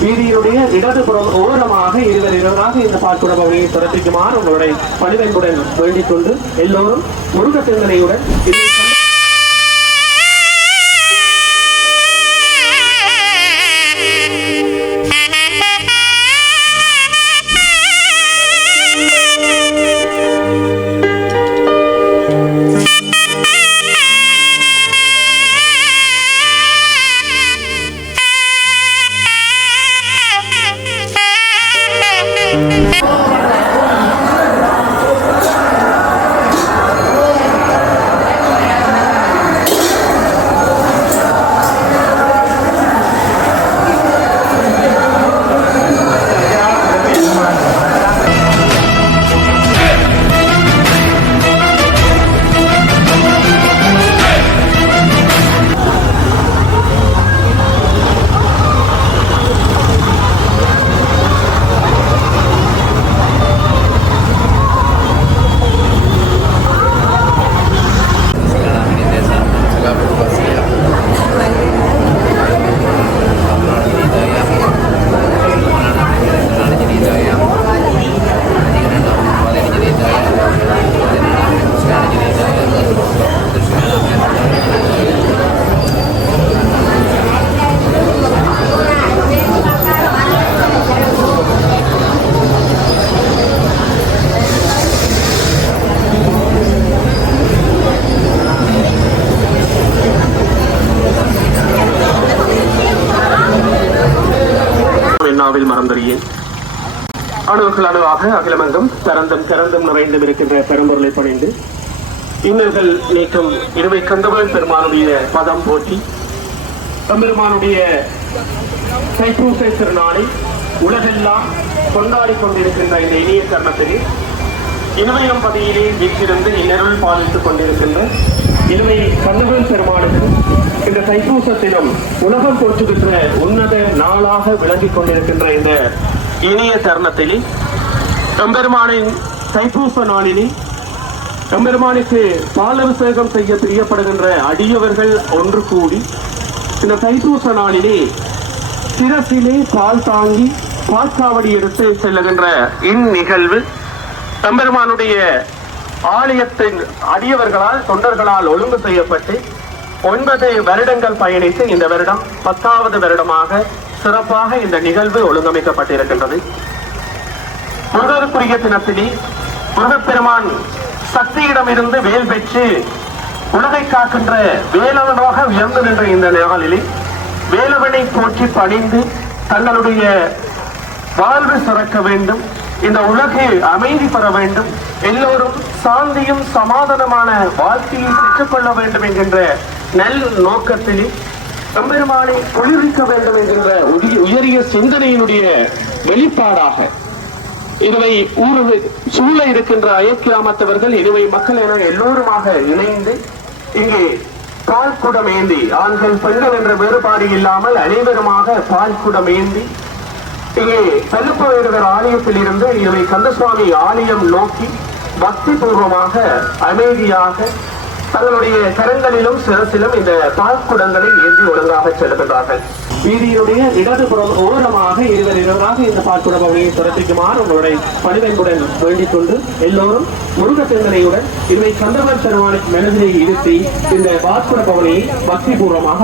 வீதியினுடைய இடதுபுறம் ஓரமாக இருவர் இருவராக இந்த பால்குட பவனியை சிறப்பிக்குமாறு உங்களுடைய பணிவன்புடன் வேண்டிக் கொண்டு எல்லோரும் முருக சிந்தனையுடன் அணுக்கள் அணுவாக தரந்தம் திறந்தும் நிறைந்தும் இருக்கின்ற பெரும்பொருளை பணிந்து. இன்னர்கள் நீக்கும் இருவை கந்தவன் பெருமானுடைய பதம் போற்றி. பெருமானுடைய தைப்பூசை திருநாளை உலகெல்லாம் கொண்டாடி கொண்டிருக்கின்ற இந்த இனிய தருணத்தில் இனிமயம் பதியிலே வீற்றிருந்து இன்னருள் பாலித்துக் கொண்டிருக்கின்ற இனிமை கண்ணகன் பெருமானுக்கு இந்த தைப்பூசத்திலும் உலகம் போற்றுகின்ற உன்னத நாளாக விளங்கிக் கொண்டிருக்கின்ற இந்த இனிய தருணத்திலே எம்பெருமானின் தைப்பூச நாளினி எம்பெருமானுக்கு பாலபிஷேகம் செய்ய பிரியப்படுகின்ற அடியவர்கள் ஒன்று கூடி இந்த தைப்பூச நாளிலே சிறப்பிலே பால் தாங்கி பால்காவடி எடுத்து செல்லுகின்ற இந்நிகழ்வு எம்பெருமானுடைய ஆலயத்தின் அடியவர்களால் தொண்டர்களால் ஒழுங்கு செய்யப்பட்டு ஒன்பது வருடங்கள் பயணித்து இந்த வருடம் பத்தாவது வருடமாக சிறப்பாக இந்த நிகழ்வு ஒழுங்கமைக்கப்பட்டிருக்கின்றது. முருகருக்குரிய தினத்திலே முருகப்பெருமான் சக்தியிடமிருந்து வேல் பெற்று உலகை காக்கின்ற வேலவனாக உயர்ந்து நின்ற இந்த நாளிலே வேலவனை போற்றி பணிந்து தங்களுடைய வாழ்வு சிறக்க வேண்டும் இந்த உலகு அமைதி பெற வேண்டும் எல்லோரும் சாந்தியும் சமாதானமான வாழ்க்கையை பெற்றுக்கொள்ள வேண்டும் என்கின்ற நல் நோக்கத்திலே பெருமானை குளிர்விக்க வேண்டும் என்கின்ற உரிய- உயரிய சிந்தனையினுடைய வெளிப்பாடாக இதுவை ஊரது சூழ இருக்கின்ற அயக்கிராமத்தவர்கள் இதுவை மக்கள் என எல்லோருமாக இணைந்து இங்கே பால் குடம் ஏந்தி ஆண்கள் பெண்கள் என்ற வேறுபாடு இல்லாமல் அனைவருமாக பால் குடம் ஏந்தி இங்கே கல்லுப்பவேடுவர் ஆலயத்தில் இருந்து இவை கந்தசுவாமி ஆலயம் நோக்கி பக்தி பூர்வமாக அமைதியாக தங்களுடைய கரங்களிலும் சிரசிலும் இந்த பால்குடங்களை ஏந்தி ஒழுங்காக செலுத்துகிறார்கள் வீதியினுடைய இடதுபுறம் ஓரமாக இருவர் இருவராக இந்த பால்குட பவனியை சிறப்பிக்குமாறு உங்களுடைய பணிவன்புடன் வேண்டிக் கொண்டு எல்லோரும் முருக சிந்தனையுடன் இவை சந்திரபன் பெருமானுக்கு மனதிலே இருத்தி இந்த பால்குட பவனியை பக்தி பூர்வமாக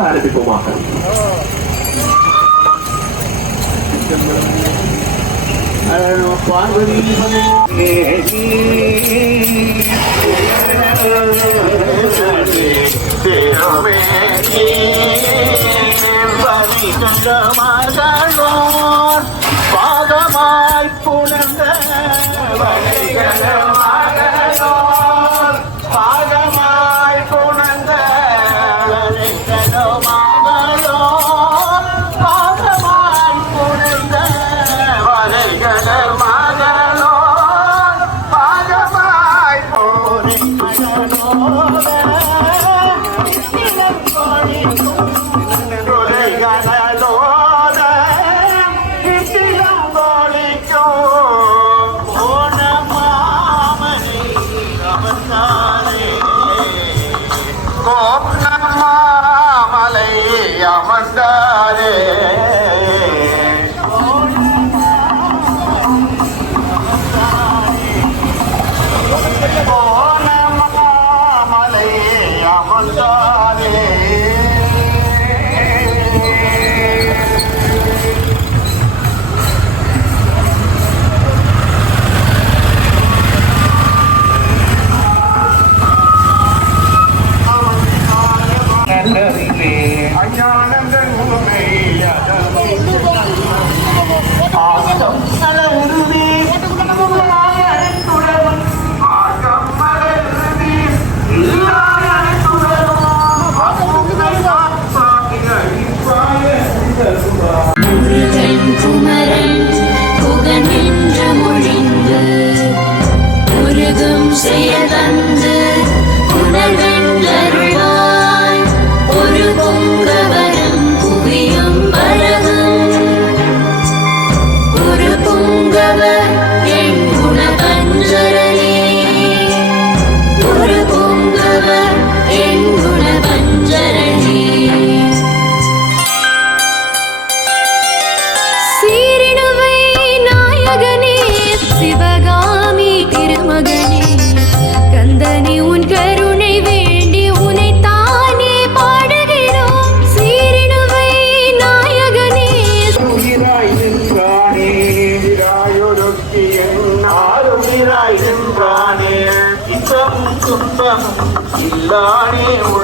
ஆரம்பிப்போமாக பாகமாய் புனந்த வழிகளோ.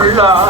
இல்லானே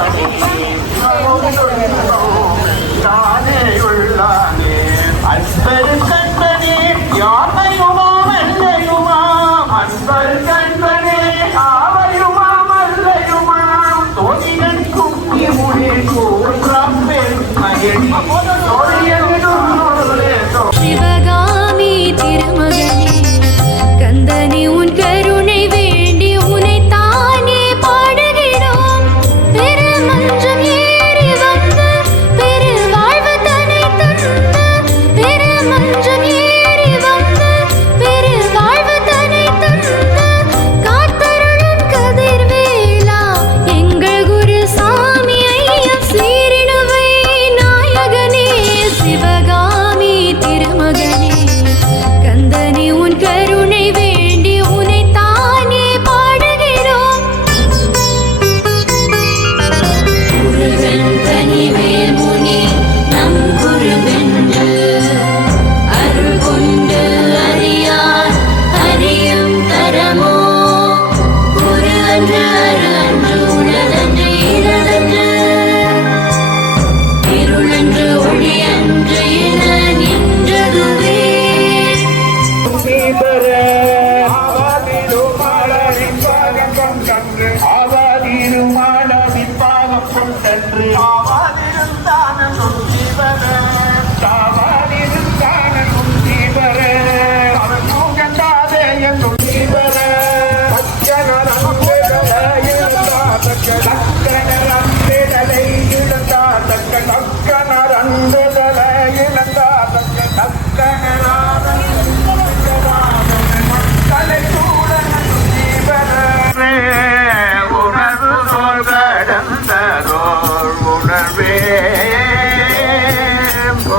உணர்வு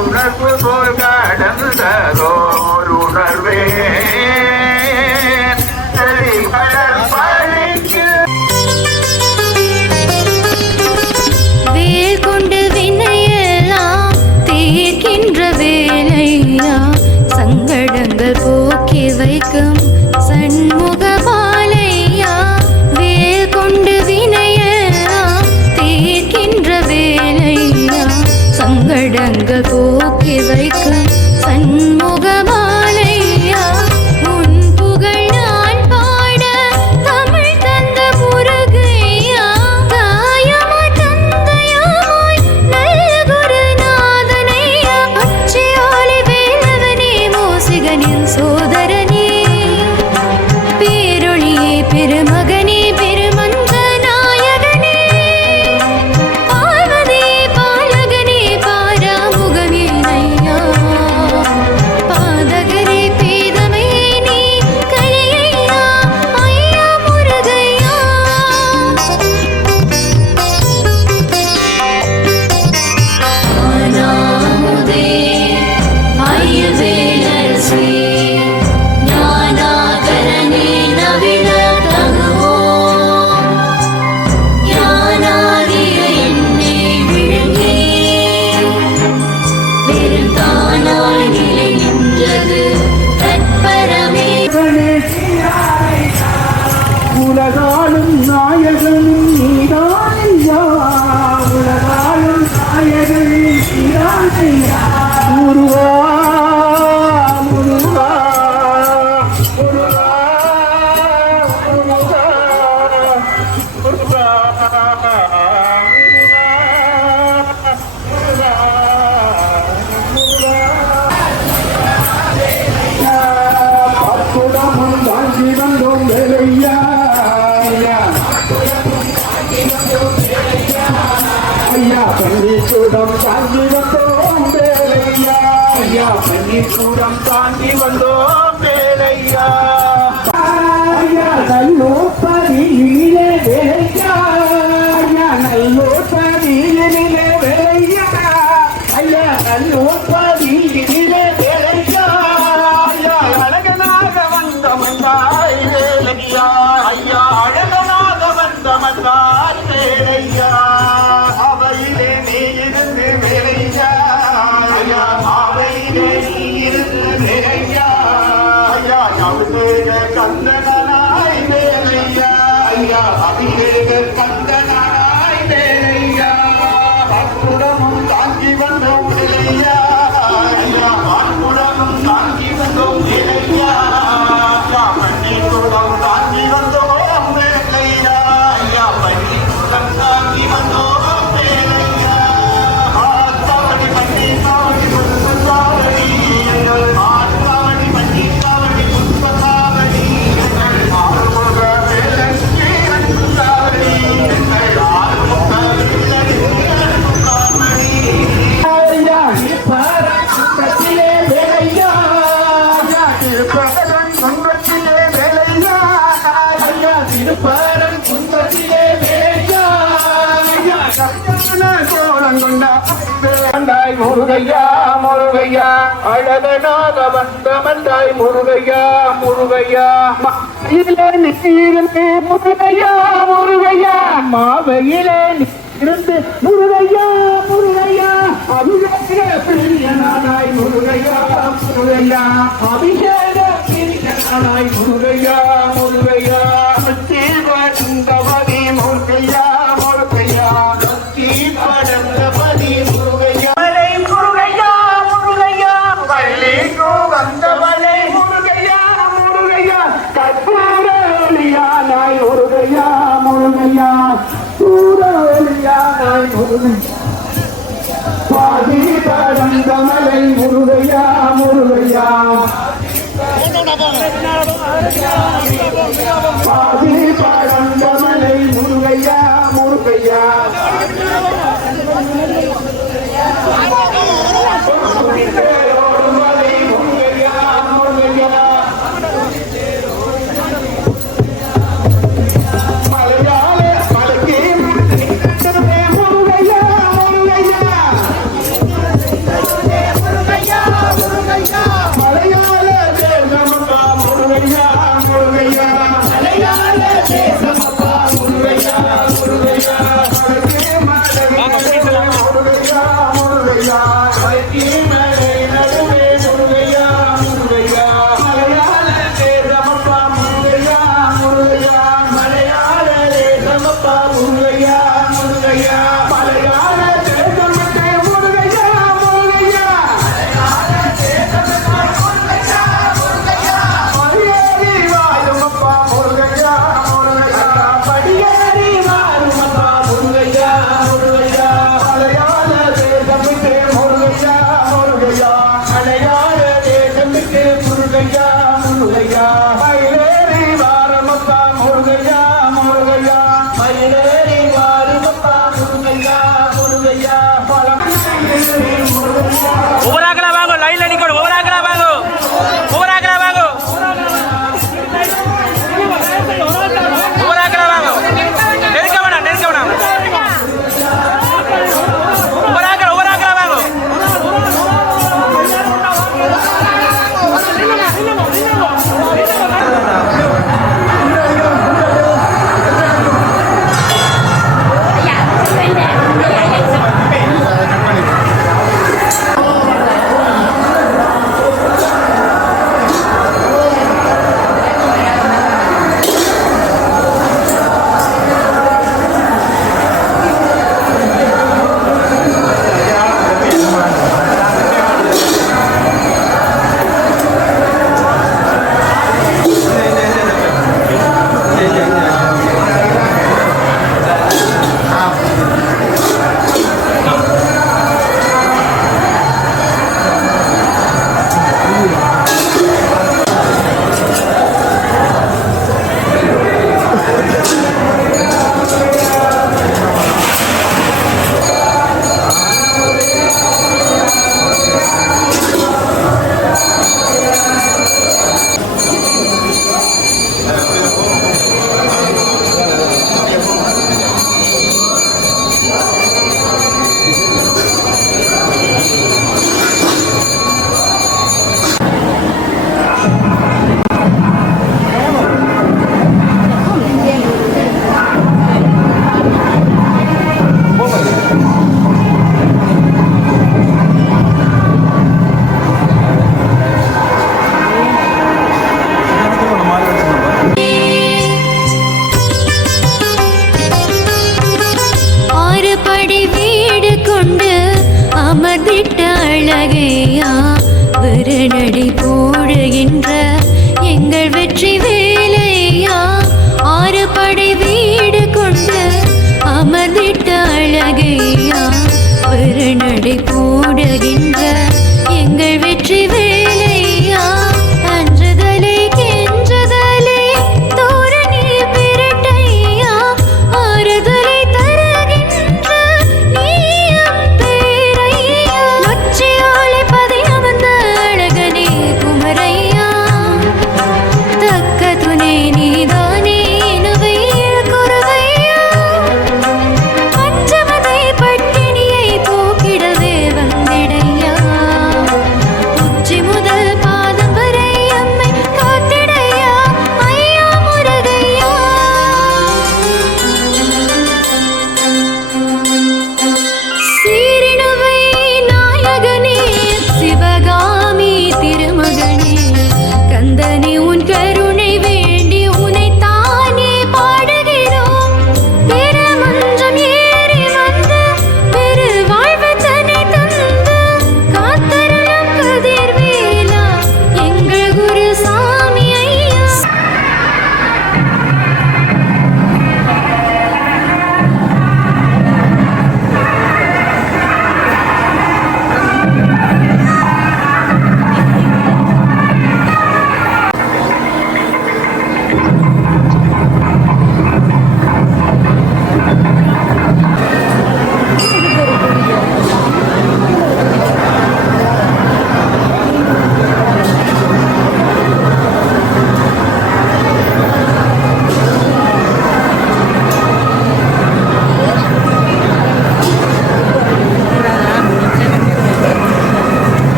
உணர்வு போல் கடந்ததோர் 哎呀，哎 nanti. முருகையா முருகையா. அழகனாக வந்தமந்தாய் முருகையா முருகையா. மாவையிலே நீரிலே முருகையா முருகையா. மாவையிலே இருந்து முருகையா முருகையா. அபிஷேக பிரியனானாய் முருகையா முருகையா. அபிஷேக பிரியனானாய் முருகையா முருகையா. வந்தவர் பாதி பரந்தமலை முருகையா முருகையா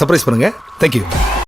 சர்ப்ரைஸ் பண்ணுங்க. தேங்க்யூ